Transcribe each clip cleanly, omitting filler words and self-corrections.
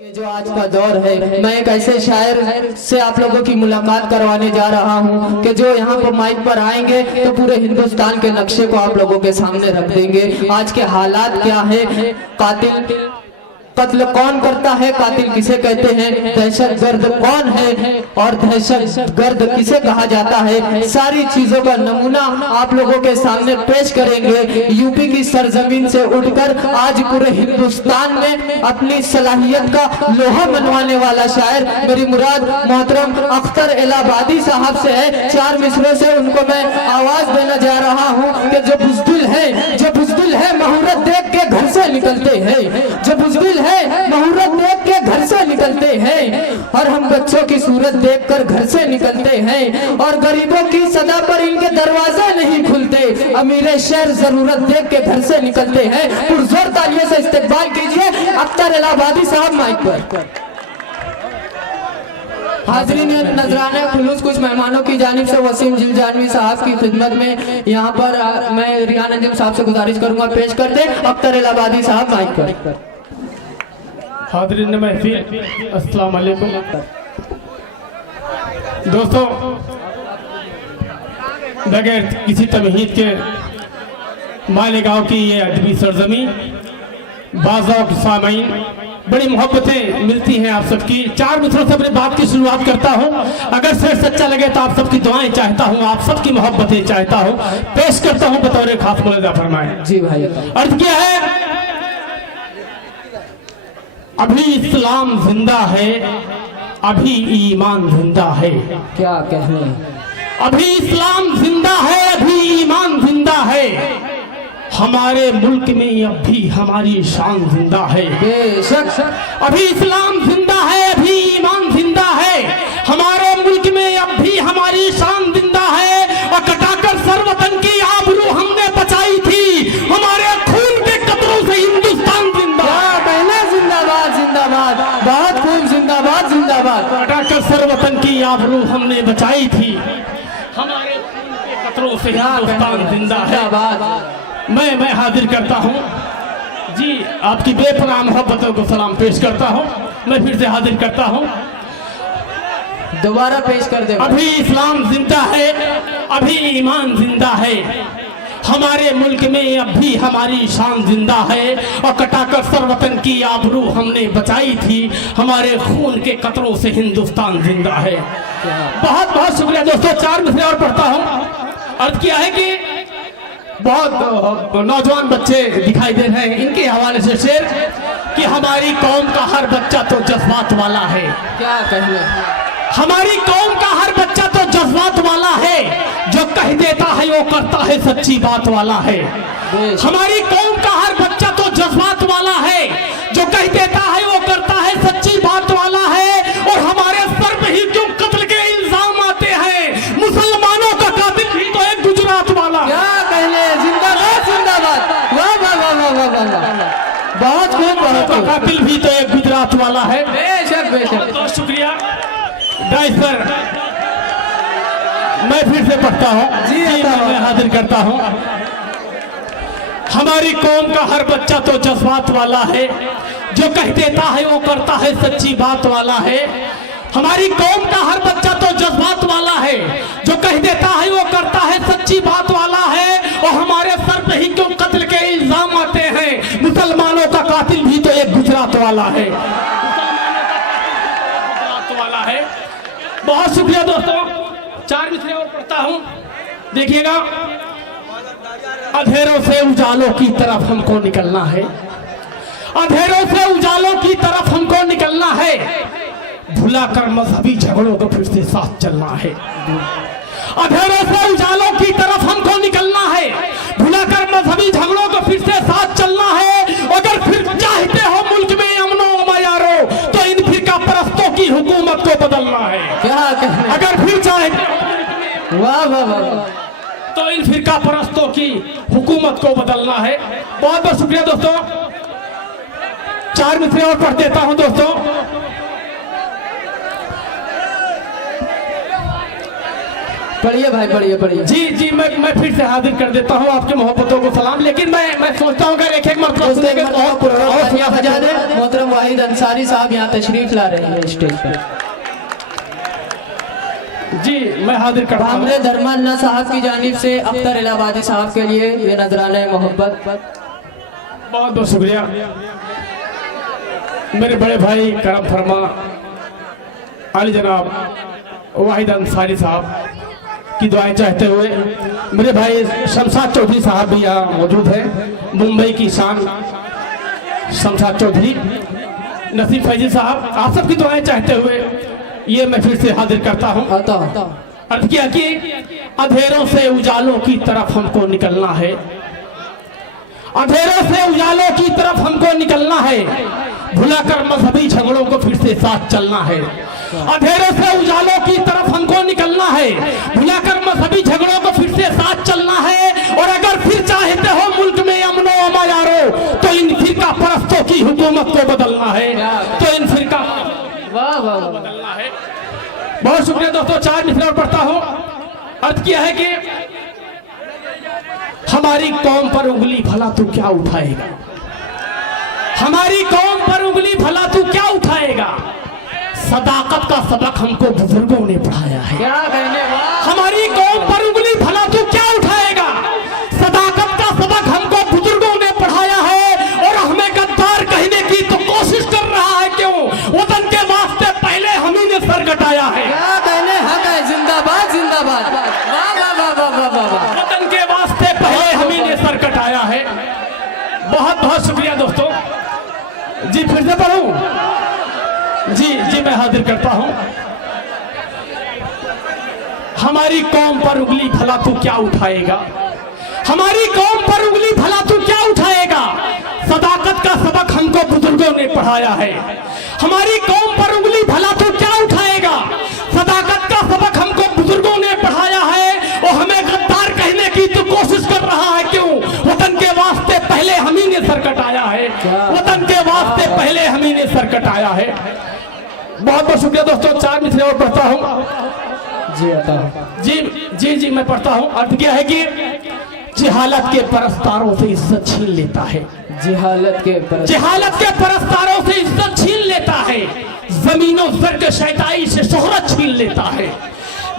ये जो आज का दौर है, मैं एक ऐसे शायर से आप लोगों की मुलाकात करवाने जा रहा हूं कि जो यहाँ पर माइक पर आएंगे तो पूरे हिंदुस्तान के नक्शे को आप लोगों के सामने रख देंगे। आज के हालात क्या है, कत्ल कौन करता है, कातिल किसे कहते हैं, दहशतगर्द कौन है और दहशतगर्द किसे कहा जाता है, सारी चीजों का नमूना आप लोगों के सामने पेश करेंगे। यूपी की सरजमीन से उठकर आज पूरे हिंदुस्तान में अपनी सलाहियत का लोहा मनवाने वाला शायर मेरी मुराद मोहतरम अख्तर इलाहाबादी साहब से है। 4 मिसरों से उनको मैं आवाज देना जा रहा हूँ कि जो बुज़दिल है मुहूर्त देख के घर से निकलते हैं, जो बुज़दिल है मुहूर्त देख के घर से निकलते हैं, और हम बच्चों की सूरत देखकर घर से निकलते हैं, और गरीबों की सदा पर इनके दरवाजे नहीं खुलते, अमीर शहर जरूरत देख के घर से निकलते हैं। पुरजोर तालियों से इस्तकबाल कीजिए अख्तर इलाहाबादी साहब माइक पर। हाज़रीन नजराना खुलूस कुछ मेहमानों की जानिब से वसीम जिलजानवी साहब की खिदमत में यहाँ पर मैं रियान अंजुम साहब से गुजारिश करूंगा पेश करते अख्तर इलाहाबादी साहब माइक पर। हाज़रीन महफिल अस्सलाम वालेकुम दोस्तों, बगैर किसी तमहीद के मालेगांव की ये अदबी सरजमी बाज़ाओं के सामईन बड़ी मोहब्बतें मिलती हैं आप सबकी। 4 मिसरों से अपनी बात की शुरुआत करता हूँ। अगर शेर सच्चा लगे तो आप सबकी दुआएं चाहता हूँ, आप सबकी मोहब्बतें चाहता हूँ, पेश करता हूँ बतौर खास मुलाजा फरमाएं। जी भाई, अर्ज क्या है, अभी इस्लाम जिंदा है, अभी ईमान जिंदा है। क्या कहने, अभी इस्लाम जिंदा है, अभी ईमान जिंदा है, हमारे मुल्क में अब भी हमारी शान जिंदा है। बेशक अभी इस्लाम जिंदा है, अभी ईमान जिंदा है, हमारे मुल्क में अब भी हमारी शान जिंदा है, और कटाकर सरवतन की आबरू हमने बचाई थी, हमारे खून के कतरों से हिंदुस्तान जिंदा। जिंदाबाद जिंदाबाद, बहुत खूब, जिंदाबाद जिंदाबाद। कटाकर सरवतन की आबरू हमने बचाई थी, हमारे खून के कतरों से हिंदुस्तान जिंदा है। मैं हाजिर करता हूँ जी, आपकी बेपनाह मोहब्बतों को सलाम पेश करता हूँ। मैं फिर से हाजिर करता हूँ, दोबारा पेश कर दे। अभी इस्लाम जिंदा है, अभी ईमान जिंदा है, हमारे मुल्क में अब भी हमारी शान जिंदा है, और कटाकर सरवतन की आबरू हमने बचाई थी, हमारे खून के कतरों से हिंदुस्तान जिंदा है। बहुत बहुत शुक्रिया दोस्तों। 4 मिसरे और पढ़ता हूँ। अर्ज किया है कि बहुत नौजवान बच्चे दिखाई दे रहे हैं, इनके हवाले से शेर कि हमारी कौम का हर बच्चा तो जज्बात वाला है। क्या कहने, हमारी कौम का हर बच्चा तो जज्बात वाला है, जो कह देता है वो करता है सच्ची बात वाला है। हमारी कौम का हर बच्चा तो जज्बात वाला है, जो कह देता है वो करता है सच्ची बात वाला है, और हमारे सर पे ही क्यों कत्ल के इल्जाम आते हैं, मुसलमानों का कातिल भी तो एक गुजरात वाला। क्या कहने, जिंदाबाद जिंदाबाद, वाह वाह वाह वाह वाह वाह, बहुत खूब, बहुत कातिल भी तो एक गुजरात वाला है। बेशक बेशक, बहुत शुक्रिया ड्राइवर। मैं फिर से पढ़ता हूँ जी, मैं हाजिर करता हूँ। हमारी कौम का हर बच्चा तो जज्बात वाला है, जो कह देता है वो करता है सच्ची बात वाला है। हमारी कौम का हर बच्चा तो जज्बात वाला है, जो कह देता है वो करता है सच्ची बात वाला है, और हमारे सर पे ही क्यों कत्ल के इल्जाम आते हैं, मुसलमानों का कातिल भी तो एक गुजरात वाला है। बहुत शुक्रिया दोस्तों। 4 मिसरे और पढ़ता हूँ, देखिएगा। अंधेरों से उजालों की तरफ हमको निकलना है, अंधेरों से उजालों की तरफ हमको निकलना है, भुलाकर मजहबी झगड़ों को फिर से साथ चलना है। अंधेरों से उजालों की तरफ हमको निकलना है, भुलाकर मजहबी झगड़ों को फिर से साथ चलना है। अगर फिर चाहते हो मुल्क में अमनो मयारो, तो इन फिरका परस्तों की हुकूमत को बदलना है। क्या कहने, अगर फिर चाहते हो, वाह वाह वाह, तो इन फिरका परस्तों की हुकूमत को बदलना है। बहुत बहुत शुक्रिया दोस्तों। 4 मिसरे और पढ़ देता हूं दोस्तों। पढ़िए भाई, पढ़िए पढ़िए। जी जी, मैं फिर से हाजिर कर देता हूँ आपकी मोहब्बतों को सलाम। लेकिन मैं सोचता हूँ अगर एक मरतबा मोहतरम वाहिद अंसारी साहब यहाँ तशरीफ ला रहे हैं स्टेज पर। जी मैं हाजिर करता हूँ। भामरे धर्मान्ना साहब की जानिब से अख्तर इलाहाबादी साहब के लिए ये नजराना मोहब्बत। बहुत बहुत शुक्रिया मेरे बड़े भाई करम फरमा अली जनाब वाहिद अंसारी साहब की दुआएं चाहते हुए मेरे भाई शमशाद चौधरी साहब भी यहाँ मौजूद हैं, मुंबई की शान शमशाद चौधरी, नसीब फैजी साहब, आप सबकी दुआएं चाहते हुए ये मैं फिर से हाजिर करता हूँ। अर्थ किया कि अंधेरों से उजालों की तरफ हमको निकलना है, अंधेरों से उजालों की तरफ हमको निकलना है, भुलाकर मजहबी झगड़ों को फिर से साथ चलना है। अंधेरों से उजालों की तरफ हमको निकलना है, भुलाकर मजहबी झगड़ों को फिर से साथ चलना है। और अगर फिर चाहते हो मुल्क में अमनो अमा यारो, तो इन फिरका परस्तों की हुकूमत को बदलना है, तो इन फिरका बदलना है। बहुत शुक्रिया दोस्तों, 4 मिनट और पढ़ता हूँ। अर्थ किया है कि हमारी कौम पर उंगली भला तू क्या उठाएगा, हमारी कौम पर उंगली भला तू क्या उठाएगा। सदाकत का सबक हमको बुजुर्गों ने पढ़ाया है, क्या कहने वाह। हमारी कौम पर उंगली भला तू क्या उठाएगा। सदाकत का सबक हमको बुजुर्गों ने पढ़ाया है। और हमें गद्दार कहने की तो कोशिश कर रहा है, क्यों? वतन के वास्ते पहले हम ही ने सर कटाया है। क्या कहने हक है, जिंदाबाद जिंदाबाद, वाह वाह वाह वाह वाह वाह वाह। वतन के वास्ते पहले हम ही ने सर कटाया है। बहुत बहुत शुक्रिया दोस्तों। जी फिर से पढ़ूं? जी मैं हाजिर करता हूं। हमारी कौम पर उंगली भला तू क्या उठाएगा, हमारी कौम पर उंगली भला तू क्या उठाएगा। सदाकत का सबक हमको बुजुर्गों ने पढ़ाया है। हमारी कौम पर उंगली भला तू क्या उठाएगा। सदाकत का सबक हमको बुजुर्गों ने पढ़ाया है। और हमें गद्दार कहने की तू कोशिश कर रहा है, क्यों? वतन के वास्ते पहले हम ही ने सर कटाया है, वतन के वास्ते पहले हम ही ने सर कटाया है। बहुत बहुत शुक्रिया दोस्तों, 4 मिनट और पढ़ता हूँ। जी मैं पढ़ता हूँ। अर्थ क्या है कि जिहालत के परस्तारों से इज्जत छीन लेता है, जिहालत के परस्तारों से इज्जत छीन लेता है। जमीनों जर के शैताई से शोहरत छीन लेता है।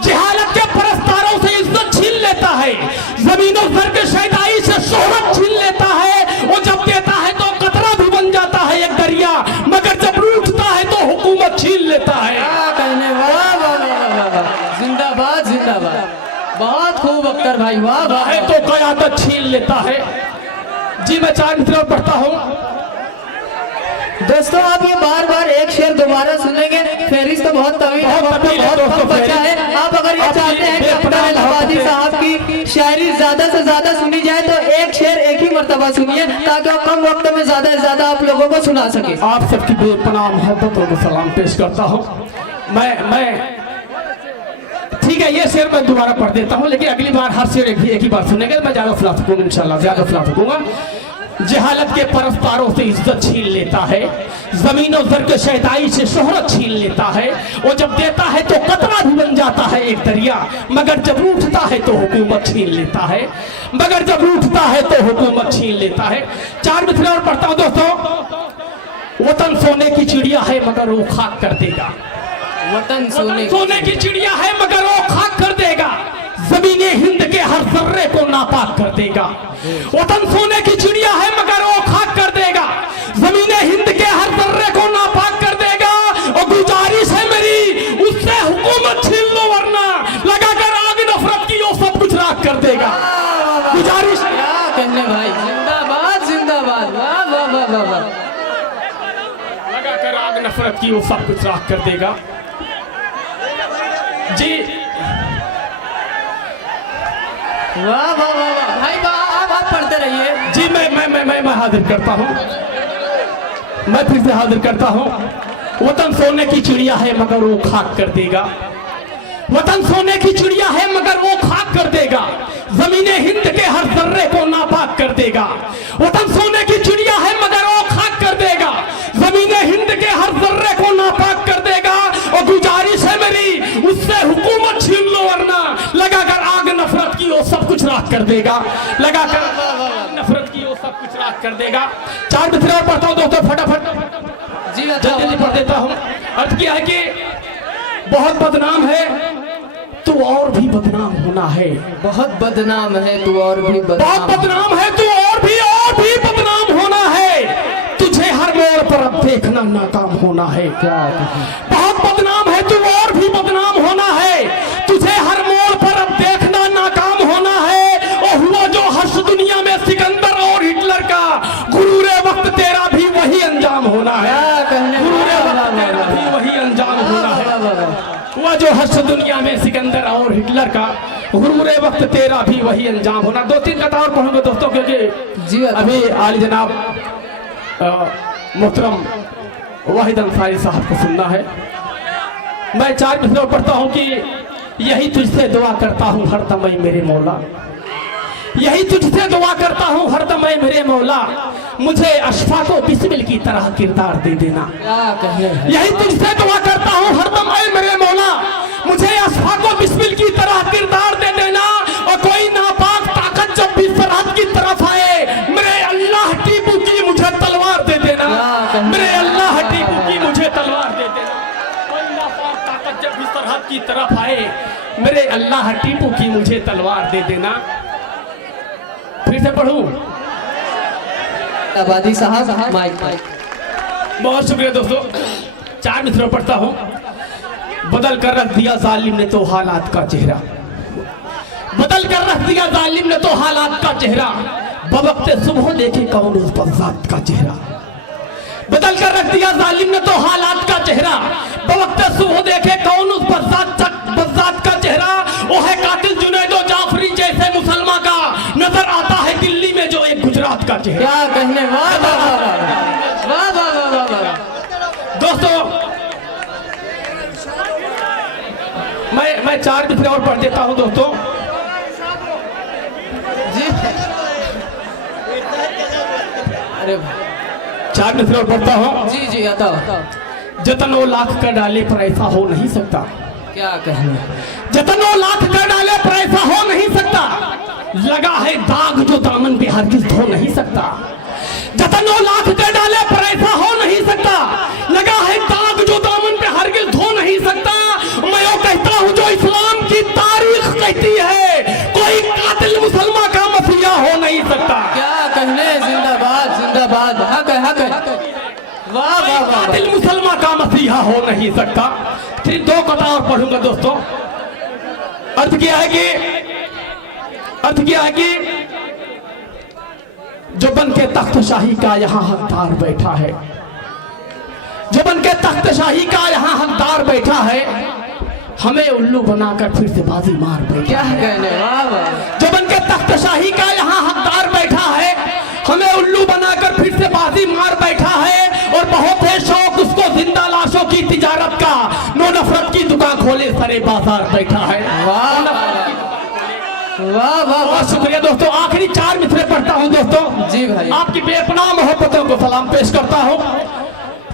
जिहालत के परस्तारों से इज्जत छीन लेता है, जमीनों जर के शैताई से शोहरत छीन लेता है। वो जब देता है तो कतरा भी बन जाता है एक दरिया, मगर जब रूठता है तो हुकूमत छीन लेता है। जिंदाबाद जिंदाबाद, बहुत खूब अख्तर भाई, वाह वाह। है तो क़यादत छीन लेता है। जी मैं 4 मिनट और पढ़ता हूँ। दोस्तों आप ये बार बार एक शेर दोबारा सुनेंगे, फेरिस तो बहुत तवील है, बहुत कम बचा है। आप अगर ये चाहते हैं कि अख्तर इलाहाबादी साहब की शायरी ज्यादा से ज्यादा सुनी जाए तो एक शेर एक ही मर्तबा सुनिए, ताकि वो कम वक्त में ज्यादा से ज्यादा आप लोगों को सुना सके। आप सबकी बेपनाह मोहब्बत और सलाम पेश करता हूँ। मैं ठीक है, ये शेर मैं दोबारा पढ़ देता हूँ, लेकिन अगली बार हर शेर एक ही बार सुनेंगे, मैं ज्यादा सुना सकूंगा इंशाल्लाह, ज्यादा सुना सकूंगा। जहालत के परस्तारों से इज्जत छीन लेता है, जमीनों जर के शहदाई से शोहरत छीन लेता है। वो जब देता है तो कतरा भी बन जाता है एक दरिया, मगर जब रूठता है तो हुकूमत छीन लेता है, मगर जब रूठता है तो हुकूमत छीन लेता है। 4 मिनट और पढ़ता हूँ दोस्तों। वतन सोने की चिड़िया है मगर वो खाक कर देगा, वतन सोने की चिड़िया है मगर वो खाक कर देगा। जमीने हिंद के हर जर्रे को नापाक कर देगा। वतन सोने की चिड़िया है मगर वो खाक कर देगा। जमीने हिंद के हर जर्रे को नापाक कर देगा। और गुजारिश है मेरी उससे हुकूमत छीन लो, वरना लगाकर आग नफरत की वो सब कुछ राख कर देगा। गुजारिश क्या कहने भाई, जिंदाबाद जिंदाबाद, वाह वाह वाह वाह वाह। लगाकर आग नफरत की वो सब कुछ राख कर देगा। जी वाह वाह वाह वाह भाई, आप पढ़ते रहिए। जी मैं हाजिर करता हूँ, मैं फिर से हाजिर करता हूँ। वतन सोने की चिड़िया है मगर वो खाक कर देगा। वतन सोने की चिड़िया है मगर वो खाक कर देगा। जमीने हिंद के हर जर्रे को नापाक कर देगा। वतन सोने की चिड़िया है मगर वो खाक कर देगा। जमीने हिंद के हर जर्रे को नापाक कर देगा। और गुजारिश है मेरी उससे हुकूमत छीन लो, वरना लगाकर आग नफरत की वो सब कुछ राख कर देगा। लगाकर नफरत की वो सब कुछ राख कर देगा। 4 मिनट और पढ़ता हूँ दोस्तों फटाफट। पढ़ देता हूँ। अर्थ क्या है कि बहुत बदनाम है तू और भी बदनाम होना है। बहुत बदनाम है तू और भी बहुत बदनाम है तू और भी बदनाम होना है। तुझे हर मोड़ पर अब देखना नाकाम होना है। क्या बहुत बदनाम है तू और भी बदनाम होना है। तुझे हर मोड़ पर अब देखना नाकाम होना है। और हुआ जो हर्ष दुनिया में सिकंदर और हिटलर का, गुरूरे वक्त तेरा भी वही अंजाम होना है। गुरूरे वक्त तेरा भी वही अंजाम होना है। हुआ जो हर्ष दुनिया में सिकंदर और हिटलर का, गुरूरे वक्त तेरा भी वही अंजाम होना। 2-3 कथा और पढ़ूंगा दोस्तों, क्योंकि जी अभी आली जनाब मोहतरम वाहिद अंसारी साहब को सुनना है। मैं 4 मिसरों पढ़ता हूँ कि यही तुझसे दुआ करता हूँ हरदम ऐ मेरे मौला, यही तुझसे दुआ करता हूँ हरदम ऐ मेरे मौला, मुझे अशफा को बिस्मिल की तरह किरदार दे देना। यही तुझसे दुआ करता हूँ हरदम ऐ मेरे मौला, मुझे अशफा को बिस्मिल की तरह किरदार दे देना। और कोई नापाक ताकत जब भी सरहद की तरफ आए, मेरे अल्लाह टीपू की मुझे तलवार दे देना। मेरे अल्लाह टीपू की मुझे तलवार दे देना। कोई नापाक ताकत जब भी सरहद की तरफ आए, मेरे अल्लाह टीपू की मुझे तलवार दे देना। फिर से पढ़ूं? आबादी साहब माइक। बहुत शुक्रिया दोस्तों। 4 मिसरों पढ़ता हूँ। बदल कर रख दिया जालिम ने तो हालात का चेहरा, बदल कर रख दिया जालिम ने तो हालात का चेहरा, बवक्ते सुबह देखे कौन उस बज़ात का चेहरा। बदल कर रख दिया जालिम ने तो हालात का चेहरा, बवक्ते सुबह देखे कौन उस बज़ात का चेहरा। वो है कातिल जुनैदो जाफरी जैसे मुसलमान का, नजर आता है दिल्ली में जो एक गुजरात का चेहरा। क्या कहने, वाह वाह वाह वाह वाह वाह। दोस्तों मैं 4 मिसरे और पढ़ देता हूं दोस्तों जी। अरे 4 मिसरे और पढ़ता हूं। जी जी बताओ। जतनो लाख कर डाले पर ऐसा हो नहीं सकता। क्या कहने, जतनो लाख कर डाले पर ऐसा हो नहीं सकता, लगा है दाग जो दामन पे हरगिज धो नहीं सकता। जतनो लाख कर डाले पर ऐसा हो नहीं सकता, लगा है दाग जो दामन पे हरगिज धो नहीं सकता। मैं वो कहता हूँ जो इस्लाम की तारीख कहती है, कोई कातिल मुसलमान का मसीहा हो नहीं सकता। क्या कहने, जिंदाबाद जिंदाबाद, हक है हक है। वाह वाह वाह। कातिल मुसलमान का मसीहा हो नहीं सकता। फिर 2 कथा और पढ़ूंगा दोस्तों। अर्थ क्या है कि जो बन के तख्त शाही का यहाँ हकदार बैठा है, जो बन के तख्त शाही का यहाँ हकदार बैठा है, हमें उल्लू बनाकर फिर से बाजी मार बैठा। क्या कहने, वाह वाह। जो बन के तख्त शाही का यहाँ हकदार बैठा है, हमें उल्लू बनाकर फिर से बाजी मार बैठा है। और बहुत है शौक उसको जिंदा लाशों की तिजारत का, नो नफरत की दुकान खोले सरे बाजार बैठा है। वाह वाह वाह। बहुत शुक्रिया दोस्तों। आखिरी 4 मिसरे पढ़ता हूं दोस्तों। जी भाई। आपकी बेपनाह मोहब्बतों को सलाम पेश करता हूं।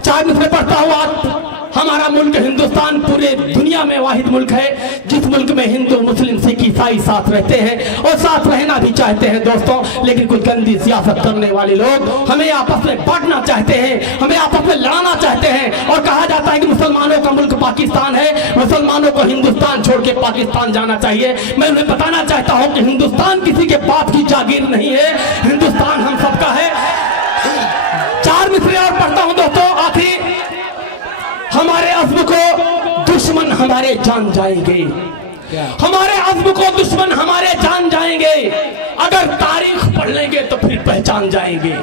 4 मिसरे पढ़ता हूं। आज हमारा मुल्क हिंदुस्तान पूरे दुनिया में वाहिद मुल्क है जिस मुल्क में हिंदू मुस्लिम सिख ईसाई साथ रहते हैं और साथ रहना भी चाहते हैं दोस्तों। लेकिन कुछ गंदी सियासत करने वाले लोग हमें आपस में बांटना चाहते हैं, हमें आपस में लड़ाना चाहते हैं। और कहा जाता है कि मुसलमानों का मुल्क पाकिस्तान है, मुसलमानों को हिंदुस्तान छोड़ के पाकिस्तान जाना चाहिए। मैं उन्हें बताना चाहता हूँ कि हिंदुस्तान किसी के बाप की जागीर नहीं है, हिंदुस्तान हम सबका है। 4 मिसरे और पढ़ता हूँ दोस्तों। आखिरी, हमारे अज़्म को दुश्मन हमारे जान जाएंगे, हमारे अज़्म को दुश्मन हमारे जान जाएंगे, अगर तारीख पढ़ लेंगे तो फिर पहचान जाएंगे।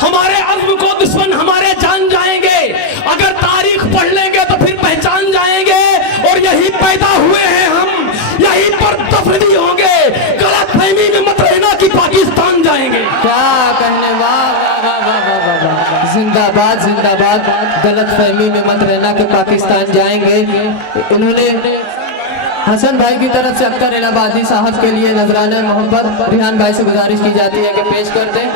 हमारे अज़्म को दुश्मन हमारे जान जाएंगे, अगर तारीख पढ़ लेंगे तो फिर पहचान जाएंगे। और यही पैदा हुए हैं हम, यही पर तफरीदी होंगे, गलत फहमी में मत रहना कि पाकिस्तान जाएंगे। क्या कहने, वाह वाह वाह वाह वाह। जिंदाबाद जिंदाबाद। गलत फहमी में मत रहना कि पाकिस्तान जाएंगे। इन्होंने हसन भाई की तरफ से अख्तर इलाहाबादी साहब के लिए नजराना मोहब्बत रिहान भाई से गुजारिश की जाती है कि पेश कर दें।